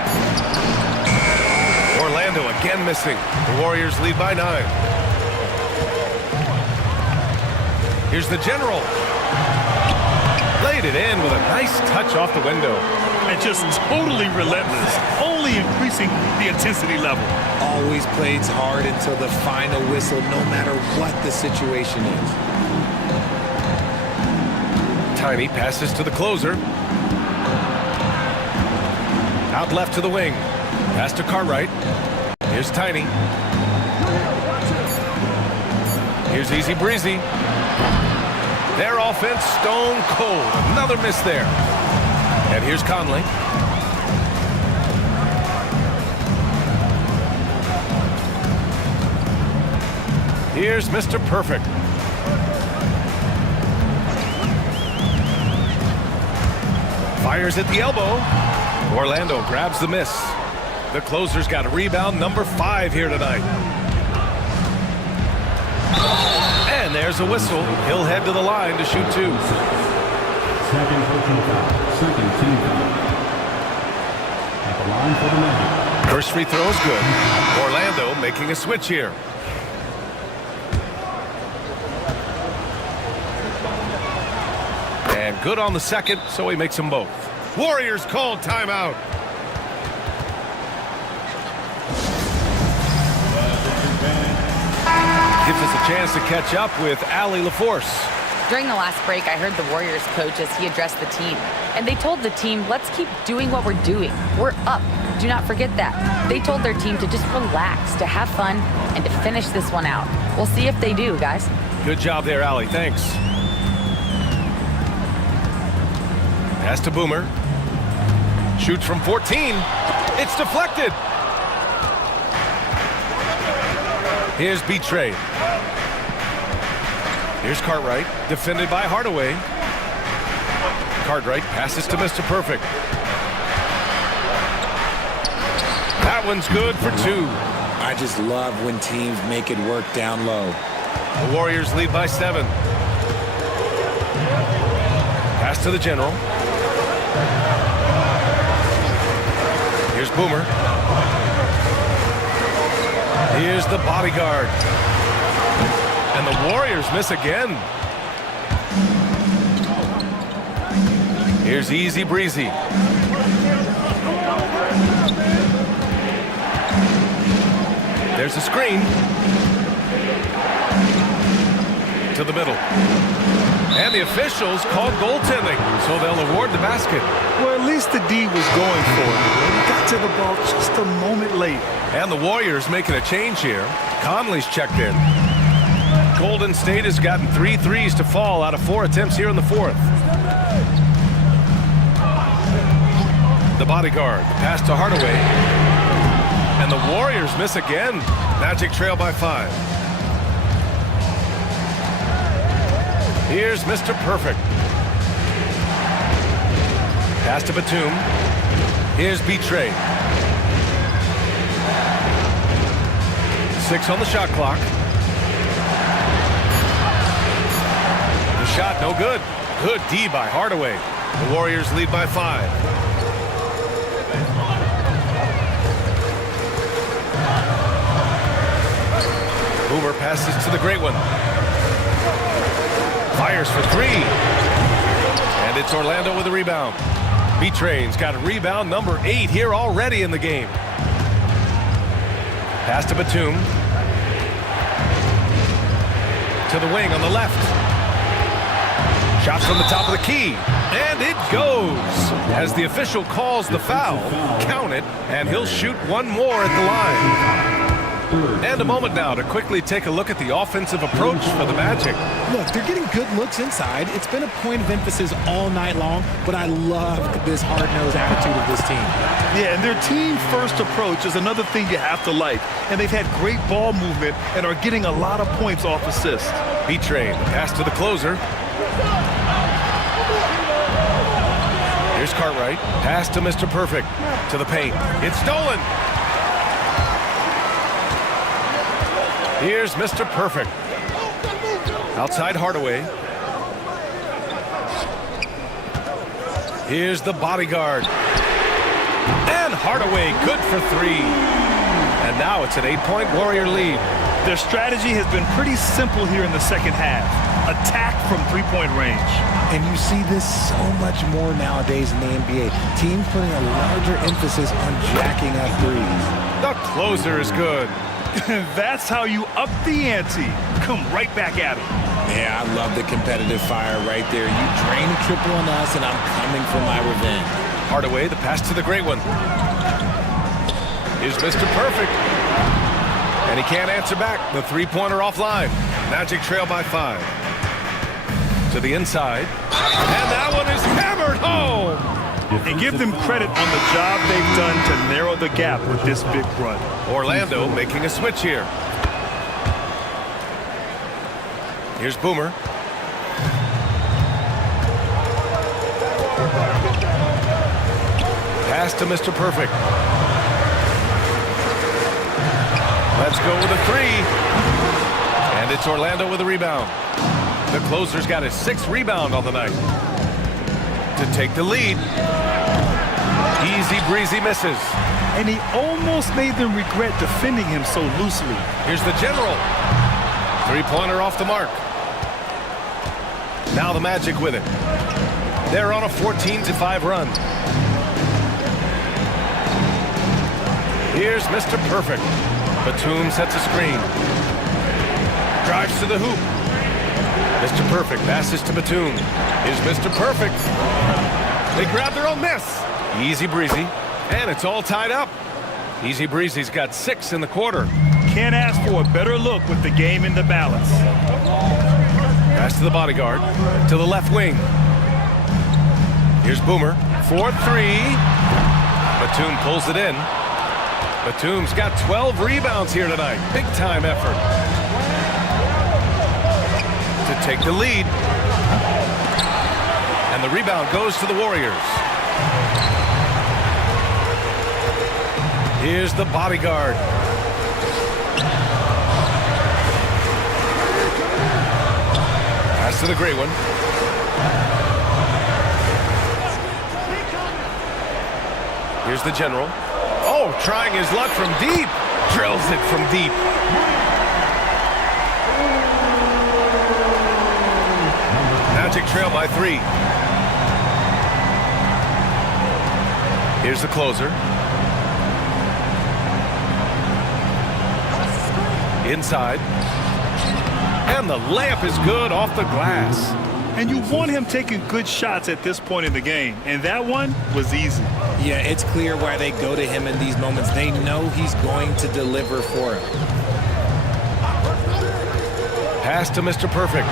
Orlando again missing. The Warriors lead by 9. Here's the general. Laid it in with a nice touch off the window. And just totally relentless, only increasing the intensity level. Always plays hard until the final whistle, no matter what the situation is. Tiny passes to the closer. Out left to the wing. Pass to Cartwright. Here's Tiny. Here's Easy Breezy. Their offense stone cold. Another miss there. And here's Conley. Here's Mr. Perfect. Fires at the elbow. Orlando grabs the miss. The closer's got a rebound, number 5 here tonight. And there's a whistle. He'll head to the line to shoot 2. Second personal foul. Second team foul. At the line for the Magic. First free throw is good. Orlando making a switch here. And good on the second, so he makes them both. Warriors called timeout. Gives us a chance to catch up with Allie LaForce. During the last break, I heard the Warriors coach as he addressed the team. And they told the team, let's keep doing what we're doing. We're up. Do not forget that. They told their team to just relax, to have fun, and to finish this one out. We'll see if they do, guys. Good job there, Allie. Thanks. Pass to Boomer. Shoots from 14. It's deflected. Here's B-Trade. Here's Cartwright, defended by Hardaway. Cartwright passes to Mr. Perfect. That one's good for 2. I just love when teams make it work down low. The Warriors lead by 7. Pass to the general. Here's Boomer. Here's the bodyguard. And the Warriors miss again. Here's Easy Breezy. There's a screen. To the middle. And the officials called goaltending, so they'll award the basket. Well, at least the D was going for it. He got to the ball just a moment late. And the Warriors making a change here. Conley's checked in. Golden State has gotten 3 threes to fall out of 4 attempts here in the 4th. The bodyguard, the pass to Hardaway. And the Warriors miss again. Magic trail by 5. Here's Mr. Perfect. Pass to Batum. Here's B-Trade. 6 on the shot clock. The shot no good. Good D by Hardaway. The Warriors lead by 5. Boomer passes to the great one. Fires for 3. And it's Orlando with a rebound. B-Train's got a rebound number 8 here already in the game. Pass to Batum. To the wing on the left. Shot from the top of the key. And it goes. As the official calls the foul, count it, and he'll shoot one more at the line. And a moment now to quickly take a look at the offensive approach for the Magic. Look, they're getting good looks inside. It's been a point of emphasis all night long, but I love this hard-nosed attitude of this team. Yeah, and their team-first approach is another thing you have to like. And they've had great ball movement and are getting a lot of points off assists. B-Train, pass to the closer. Here's Cartwright. Pass to Mr. Perfect. To the paint. It's stolen. Here's Mr. Perfect. Outside Hardaway. Here's the bodyguard. And Hardaway good for 3. And now it's an 8-point Warrior lead. Their strategy has been pretty simple here in the second half. Attack from three-point range. And you see this so much more nowadays in the NBA. Teams putting a larger emphasis on jacking up threes. The closer is good. That's how you up the ante. Come right back at it. Yeah, I love the competitive fire right there. You drain a triple on us, and I'm coming for my revenge. Hardaway, the pass to the great one. Here's Mr. Perfect. And he can't answer back. The three-pointer offline. Magic trail by 5. To the inside. And that one is hammered home. And give them credit on the job they've done to narrow the gap with this big run. Orlando making a switch here. Here's Boomer. Pass to Mr. Perfect. Let's go with a 3. And it's Orlando with a rebound. The closer's got his 6th rebound on the night. To take the lead. Easy breezy misses. And he almost made them regret defending him so loosely. Here's the general. Three-pointer off the mark. Now the Magic with it. They're on a 14-5 run. Here's Mr. Perfect. Batum sets a screen. Drives to the hoop. Mr. Perfect passes to Batum. Here's Mr. Perfect. They grab their own miss. Easy breezy. And it's all tied up. Easy breezy's got 6 in the quarter. Can't ask for a better look with the game in the balance. Pass to the bodyguard. To the left wing. Here's Boomer. 4-3. Batum pulls it in. Batum's got 12 rebounds here tonight. Big time effort. To take the lead. And the rebound goes to the Warriors. Here's the bodyguard. Pass to the great one. Here's the general. Oh, trying his luck from deep. Drills it from deep. Magic trail by 3. Here's the closer. Inside. And the layup is good off the glass. And you want him taking good shots at this point in the game. And that one was easy. Yeah, it's clear why they go to him in these moments. They know he's going to deliver for him. Pass to Mr. Perfect.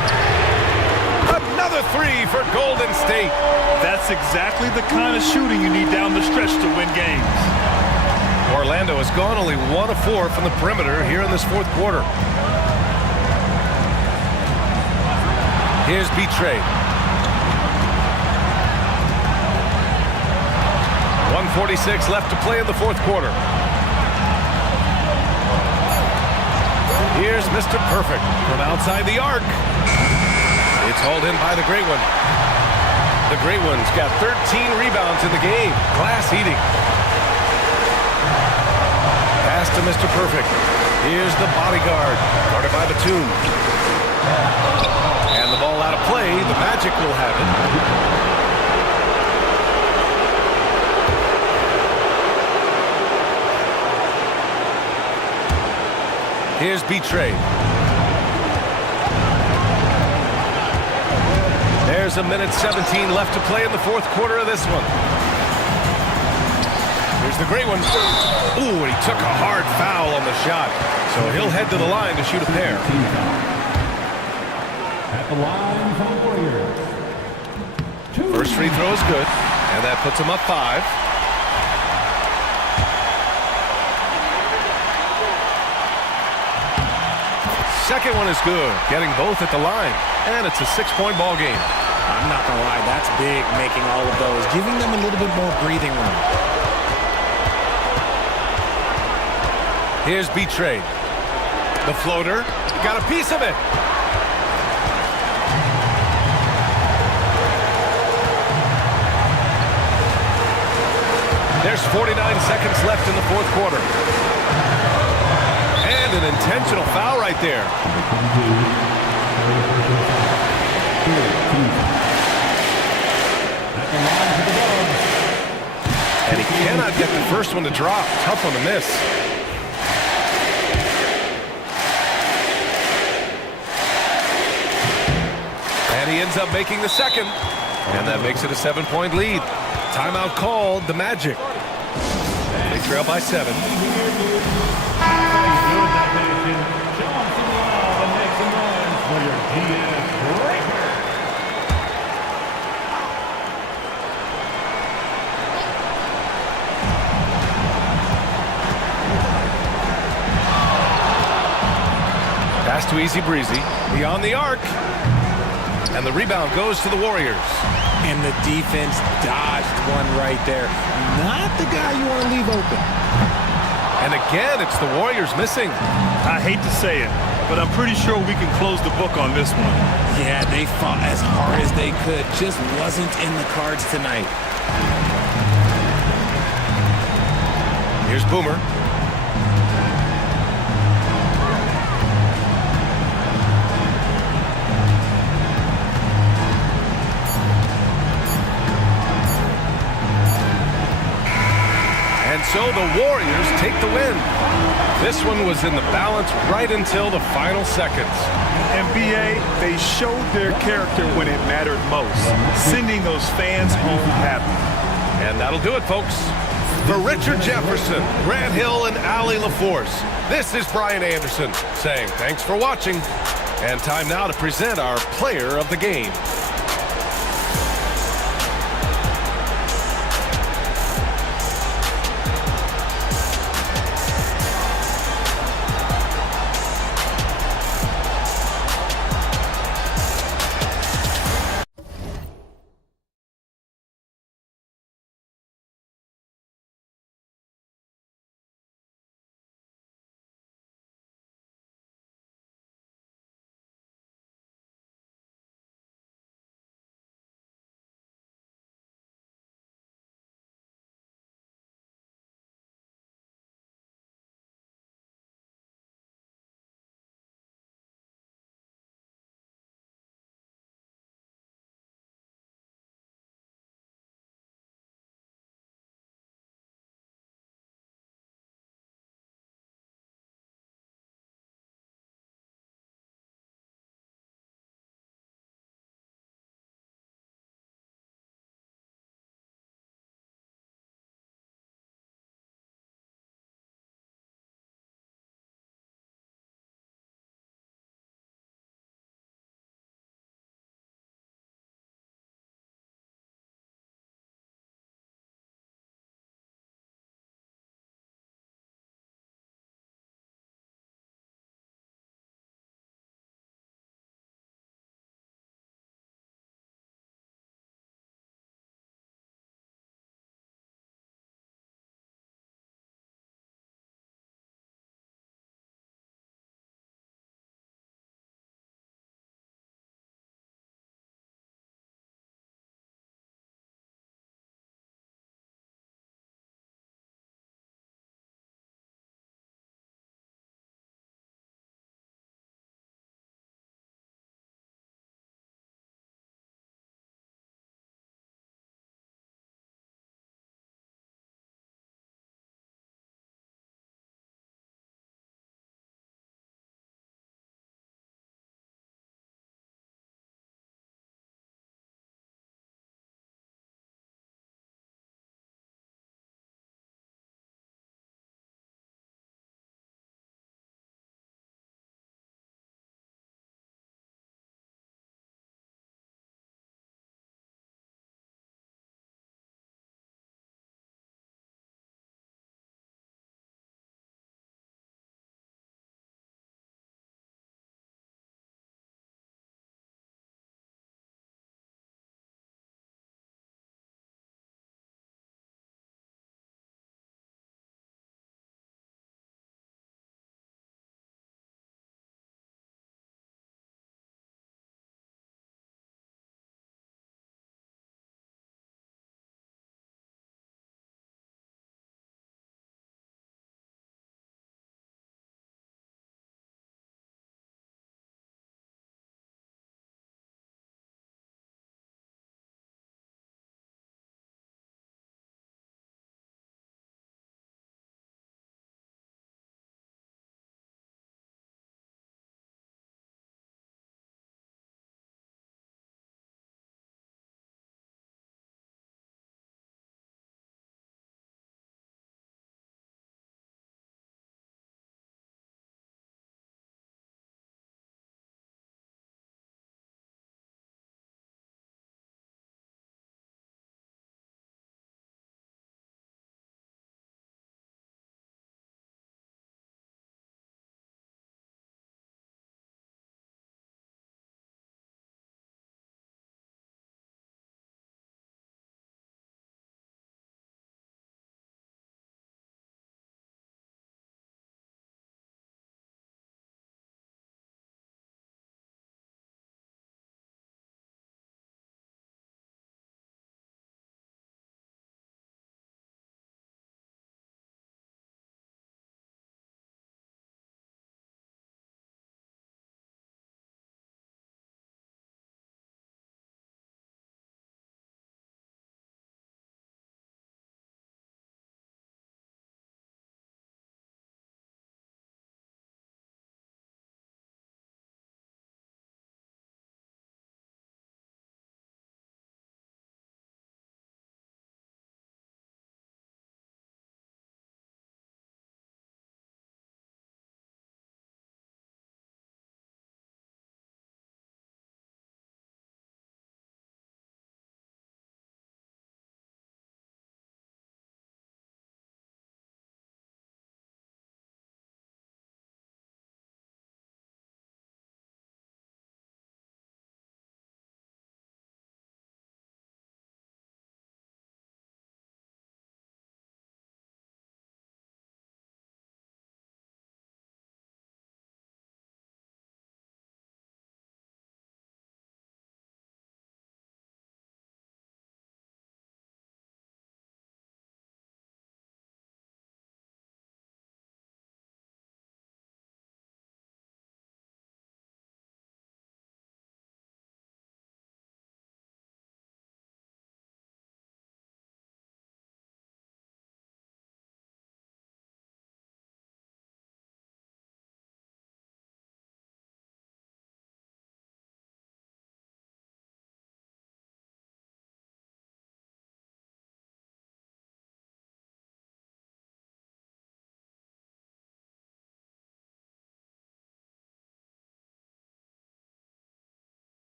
Another 3 for Golden State. That's exactly the kind of shooting you need down the stretch to win games. Orlando has gone only 1 of 4 from the perimeter here in this 4th quarter. Here's B-Trade. 1:46 left to play in the 4th quarter. Here's Mr. Perfect from outside the arc. It's hauled in by the Great One. The Great One's got 13 rebounds in the game. Glass eating. Pass to Mr. Perfect. Here's the bodyguard, guarded by Batum. And the ball out of play. The Magic will have it. Here's B-Trade. There's 1:17 left to play in the 4th quarter of this one. Here's the Great One. Ooh, and he took a hard foul on the shot. So he'll head to the line to shoot a pair. At the line for the Warriors. First free throw is good, and that puts him up 5. Second one is good, getting both at the line, and it's a 6-point ball game. I'm not going to lie, that's big, making all of those, giving them a little bit more breathing room. Here's B-Trade. The floater, got a piece of it. There's 49 seconds left in the 4th quarter. And an intentional foul right there. And he cannot get the first one to drop. Tough one to miss. And he ends up making the second. And that makes it a 7-point lead. Timeout called, the Magic. They trail by 7. your DS breaker. Pass to Easy Breezy. Beyond the arc. And the rebound goes to the Warriors. And the defense dodged one right there. Not the guy you want to leave open. And again, it's the Warriors missing. I hate to say it, but I'm pretty sure we can close the book on this one. Yeah, they fought as hard as they could. Just wasn't in the cards tonight. Here's Boomer. And so the Warriors take the win. This one was in the balance right until the final seconds. And BA, they showed their character when it mattered most, sending those fans home happy. And that'll do it, folks. For Richard Jefferson, Grant Hill, and Allie LaForce, this is Brian Anderson saying thanks for watching. And time now to present our player of the game.